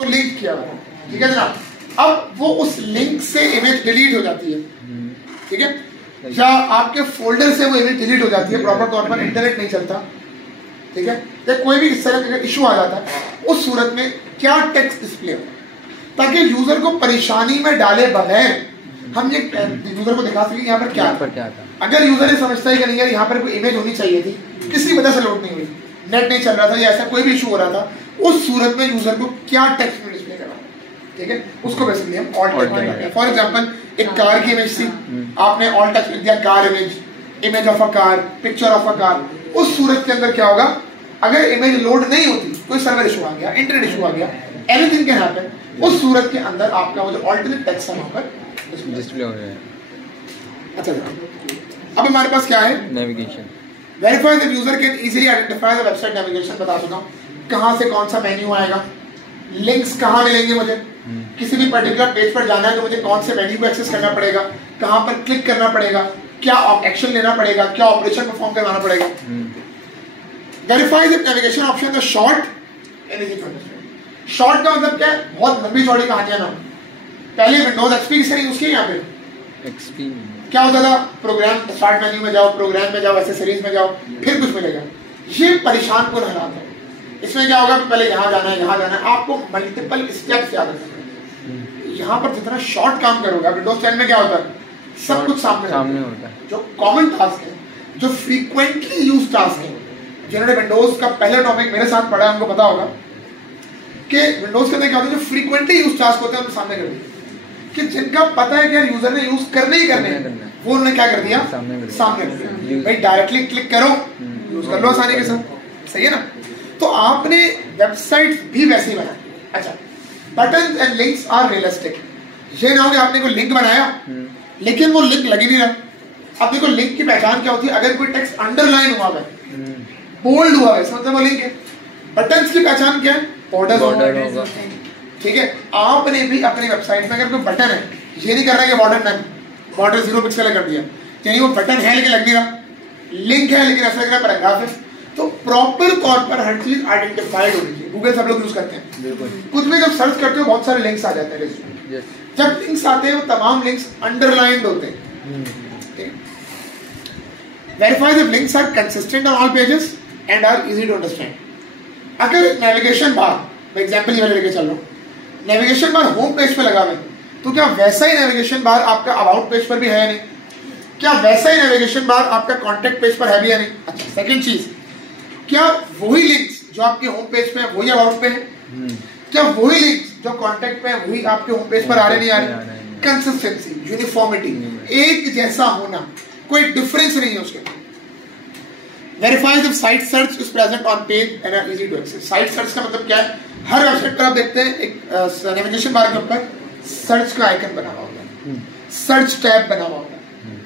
Link किया हुआ, ठीक है जनाब। अब वो उस लिंक से इमेज डिलीट हो जाती है, ठीक है, या आपके फोल्डर से वो इमेज डिलीट हो जाती है, प्रॉपर तौर पर इंटरनेट नहीं चलता, ठीक है, या कोई भी इस तरह का इशू आ जाता है, उस सूरत में क्या टेक्स्ट डिस्प्ले हो, ताकि यूजर को परेशानी में डाले बगैर हम ये यूजर को दिखा सकें यहाँ पर क्या था। अगर यूजर ये समझता है कि नहीं यार यहाँ पर कोई इमेज होनी चाहिए थी, किसी वजह से लोड नहीं हुई, नेट नहीं चल रहा था या ऐसा कोई भी इशू हो रहा था, उस सूरत में यूजर को क्या टेक्स्ट में डिस्प्ले करना, ठीक है, उसको बेसिकली हम ऑल्ट टेक्स्ट कहते हैं। फॉर एग्जांपल एक कार की इमेज थी, आपने ऑल्ट टेक्स्ट लिख दिया car image, image of a car, picture of a car, उस सूरत के अंदर क्या होगा, अगर इमेज लोड नहीं होती, कोई सर्वर इशू आ गया, इंटरनेट इशू आ गया, एनीथिंग कैन हैपन, उस सूरत के अंदर आपका वो जो ऑल्टरनेट टेक्स्ट है वहां पर डिस्प्ले हो रहा है। अच्छा अब हमारे पास क्या है, navigation. Verify that user can easily identify the website navigation. बता चुका हूं कहां से कौन सा मेन्यू आएगा, लिंक्स कहां मिलेंगे, मुझे किसी भी पर्टिकुलर पेज पर जाना है तो मुझे कौन से मेन्यू को एक्सेस करना पड़ेगा, कहां पर क्लिक करना पड़ेगा, क्या एक्शन लेना पड़ेगा, क्या ऑपरेशन परफॉर्म करवाना पड़ेगा। Verify that navigation option the short and easy to understand. Short का मतलब क्या है, बहुत लंबी चौड़ी कहानियां ना। पहले विंडोज एक्सपी की सेटिंग उसकी यहां पे एक्सपी क्या होता था, प्रोग्राम स्टार्ट मेन्यू में जाओ, प्रोग्राम में जाओ, एक्सेसरीज में जाओ, फिर कुछ मिलेगा, ये परेशान को हालात है। इसमें क्या होगा, पहले यहाँ जाना है, यहाँ जाना है, आपको मल्टीपल स्टेप्स याद रखना है। यहाँ पर जितना शॉर्ट काम करोगे, विंडोज 10 में क्या होता है, सब कुछ सामने होता है। जो कॉमन टास्क है, जो फ्रीक्वेंटली यूज टास्क है, जिन्होंने विंडोज का पहला टॉपिक मेरे साथ पढ़ा है उनको पता होगा कि विंडोज के अंदर क्या होता है, जो फ्रीक्वेंटली यूज टास्क होते हैं उनको सामने कर दिया, कि जिनका पता है कि यार यूजर ने यूज करने ही करने, वो उन्होंने क्या कर दिया, सामने कर दिया। भाई डायरेक्टली क्लिक करो, यूज कर लो आसानी के साथ, सही है ना। तो आपने वेबसाइट भी वैसे ही बनाई। अच्छा, button and links are realistic. ये ना हो कि आपने कोई लिंक बनाया लेकिन वो लिंक लग ही नहीं रहा। अब देखो लिंक की पहचान क्या होती है, अगर कोई टेक्स्ट अंडरलाइन हुआ है, बोल्ड हुआ है, मतलब वो लिंक है। बटन्स की पहचान क्या है, बॉर्डर होगा, ठीक है। आपने भी अपनी वेबसाइट में अगर कोई बटन है, ये नहीं कर रहा है कि बॉर्डर नन, बॉर्डर 0 पिक्सल कर दिया, यानी वो बटन है लेकिन लग नहीं रहा, लिंक है लेकिन ऐसा लग रहा है पैराग्राफ है। तो प्रॉपर तौर पर हर चीज आइडेंटिफाइड होनी चाहिए। गूगल सब लोग यूज करते हैं, कुछ भी जब सर्च करते हो बहुत सारे लिंक्स आ जाते हैं। जब लिंक्स आते हैं वो तमाम लिंक्स अंडरलाइंड होते हैं। Verify the links are consistent on all pages and are easy to understand. अगर नेविगेशन बार, मैं एग्जांपल ये लेके चल रहा हूं, नेविगेशन बार होम पेज पे लगा हुआ है, तो क्या वैसा ही नेविगेशन बार आपका अबाउट पेज पर भी है या नहीं? क्या वैसा ही नेविगेशन बार आपका कॉन्टेक्ट पेज पर है भी या नहीं? अच्छा, सेकंड चीज, क्या वही लिंक्स जो आपके होम पेज पे है वही अबाउट पे है? क्या वही लिंक्स जो कॉन्टेक्ट पे है वही आपके होम पेज पर आ रहे नहीं आ रहे? कंसिस्टेंसी, यूनिफॉर्मिटी, एक जैसा होना, कोई डिफरेंस नहीं है उसके। Verifies if site search is present on page and are easy to access. Site search का मतलब क्या है, हर वेबसाइट पर आप देखते हैं एक नेविगेशन बार के ऊपर सर्च का आइकन बना हुआ होता है, सर्च टैब बना हुआ होता है।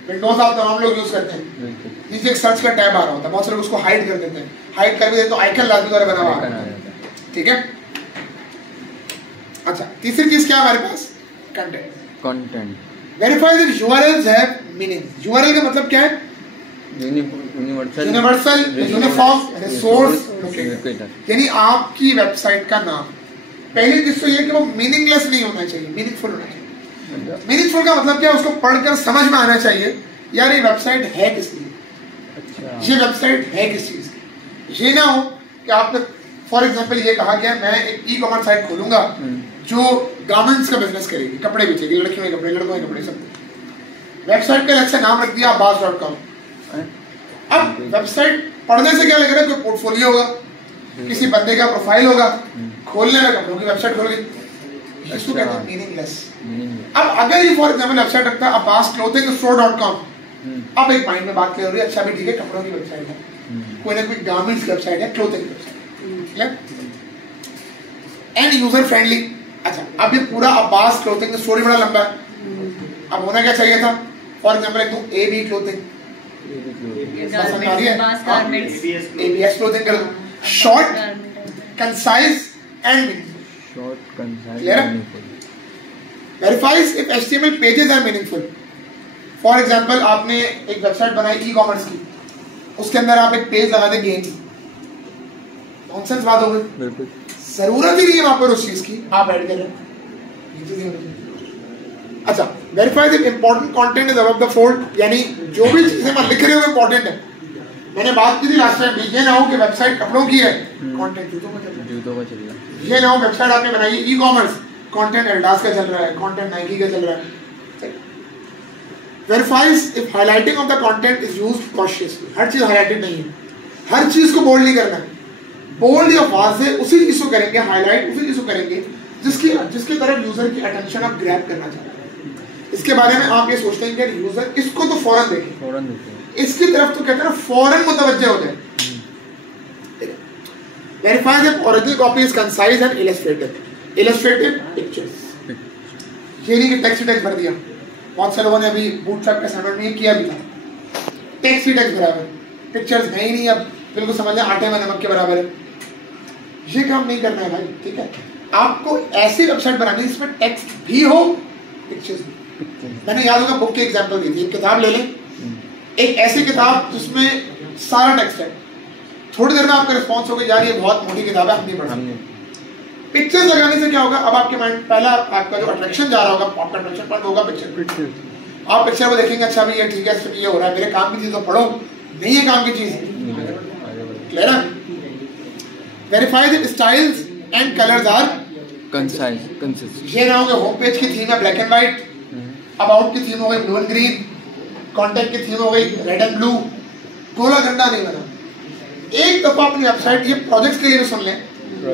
विंडोज आप तमाम लोग यूज करते हैं, नीचे एक सर्च का टैब आ रहा होता है, बहुत सारे लोग उसको हाइड कर देते हैं, हाइड कर भी देते तो आइकन लाजमी द्वारा बना हुआ है, ठीक है। अच्छा, तीसरी चीज क्या है हमारे पास, content. Verify that URLs have meaning. URL का मतलब क्या है, यूनिवर्सल यूनिफॉर्म रिसोर्स लोकेटर, यानी आपकी वेबसाइट का नाम। पहली चीज तो ये कि वो मीनिंगलेस नहीं होना चाहिए, मीनिंगफुल होना चाहिए। मीनिंगफुल का मतलब क्या है, उसको पढ़कर समझ में आना चाहिए यार ये वेबसाइट है किस लिए, अच्छा, ये वेबसाइट है किस चीज की। ये ना हो कि आपने फॉर एग्जांपल ये कहा गया मैं एक ई कॉमर्स साइट खोलूंगा जो गारमेंट्स का बिजनेस करेगी, कपड़े बेचेगी, लड़कियों के कपड़े, लड़कों के कपड़े, सब। वेबसाइट का अलग से नाम रख दिया abbas.com। अब वेबसाइट पढ़ने से क्या लग रहा है, कोई पोर्टफोलियो होगा, किसी बंदे का प्रोफाइल होगा, खोलने में कपड़ों की वेबसाइट खोल गई, इसको कहते हैं मीनिंगलेस। अब अगर ये फॉर एग्जांपल वेबसाइट रखता है abbasclothingstore.com, अब एक माइंड में बात क्लियर हो रही है, अच्छा भी ठीक है, कपड़ों की वेबसाइट है, कोई ना कोई गारमेंट्स वेबसाइट है, clothing website, and user friendly. अच्छा, अब ये पूरा अब्बास क्लोथिंग स्टोरी बड़ा लंबा है, अब होना क्या चाहिए था, फॉर एग्जांपल एक तो AB क्लोथिंग, ABS क्लोथिंग कर, short concise and meaningful. Verifies if HTML pages are meaningful. For example आपने एक वेबसाइट बनाई ई कॉमर्स की, उसके अंदर आप एक पेज लगा दे गेम, नॉनसेंस बात हो गई, जरूरत ही नहीं है वहां पर उस चीज की, आप ऐड कर रहे हैं। अच्छा, verify the important content is above the fold, यानी जो भी चीजें मैं लिख रहे हो इंपॉर्टेंट है। मैंने बात की थी लास्ट टाइम भी, ये ना हो कि वेबसाइट कपड़ों की है, कंटेंट जूतों का चल रहा है। ये ना हो वेबसाइट आपने बनाई ई कॉमर्स, कंटेंट एडिडास का चल रहा है, कंटेंट नाइकी का चल रहा है। Verifies if highlighting of the content is used cautiously, हर चीज हाईलाइटेड नहीं है, हर चीज को बोल्ड नहीं करना है। बोल्ड या वाज़ेह उसी चीज को करेंगे, हाईलाइट उसी चीज को करेंगे जिसकी तरफ यूजर की अटेंशन आप ग्रैब करना चाहते हैं। इसके बारे में आप ये सोचते हैं कि यूजर इसको तो फौरन देखे, इसकी तरफ तो कहते हैं ना फौरन मुतवज्जे हो जाए। Verify that original copy is concise and illustrative pictures, ये नहीं कि टेक्स्ट भर दिया। बहुत से लोगों ने अभी बूटस्ट्रैप के असाइनमेंट में किया भी था, टेक्स्ट बराबर, पिक्चर्स है ही नहीं, अब बिल्कुल समझ लें आटे में नमक के बराबर है। ये काम नहीं करना है भाई, ठीक है। आपको ऐसी वेबसाइट बनानी है जिसमें टेक्स्ट भी हो, पिक्चर्स भी। मैंने याद होगा बुक की एग्जांपल दी थी, एक किताब ले लें, एक ऐसी किताब जिसमें सारा टेक्स्ट है, थोड़ी देर में आपका रिस्पॉन्स होगा यार ये बहुत मोटी किताब है, हम नहीं पढ़ सकते। पिक्चर्स लगाने से क्या होगा, अब आपके माइंड पहला आपका जो अट्रैक्शन जा रहा होगा, आपका अट्रैक्शन पॉइंट होगा पिक्चर। आप पिक्चर को देखेंगे, अच्छा भाई ये ठीक है, इसमें ये हो रहा है, मेरे काम की चीज तो पढ़ो, नहीं है काम की चीज, क्लियर है। Verify the styles and colours are concise, consistent. ये ना हो कि होम पेज की थीम है ब्लैक एंड व्हाइट, अबाउट की थीम हो गई ब्लू एंड ग्रीन, कॉन्टैक्ट की थीम हो गई रेड एंड ब्लू, गोला झंडा नहीं बना। एक दफा अपनी वेबसाइट, ये प्रोजेक्ट्स के लिए भी सुन लें,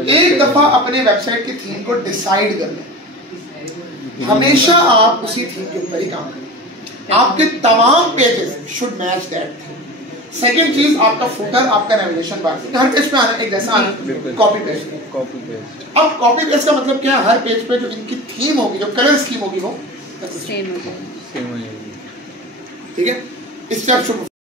एक दफा अपने वेबसाइट की थीम को डिसाइड कर लें, हमेशा आप उसी थीम के ऊपर ही काम करें, आपके तमाम pages should match that theme. Second चीज, आपका फुटर, आपका नेविगेशन बार हर पेज पे आना एक जैसा आना, कॉपी पेस्ट। अब कॉपी पेस्ट का मतलब क्या है, हर पेज पे जो इनकी थीम होगी, जो कलर स्कीम होगी वो सेम होगी, ठीक है। इस स्टेप शुड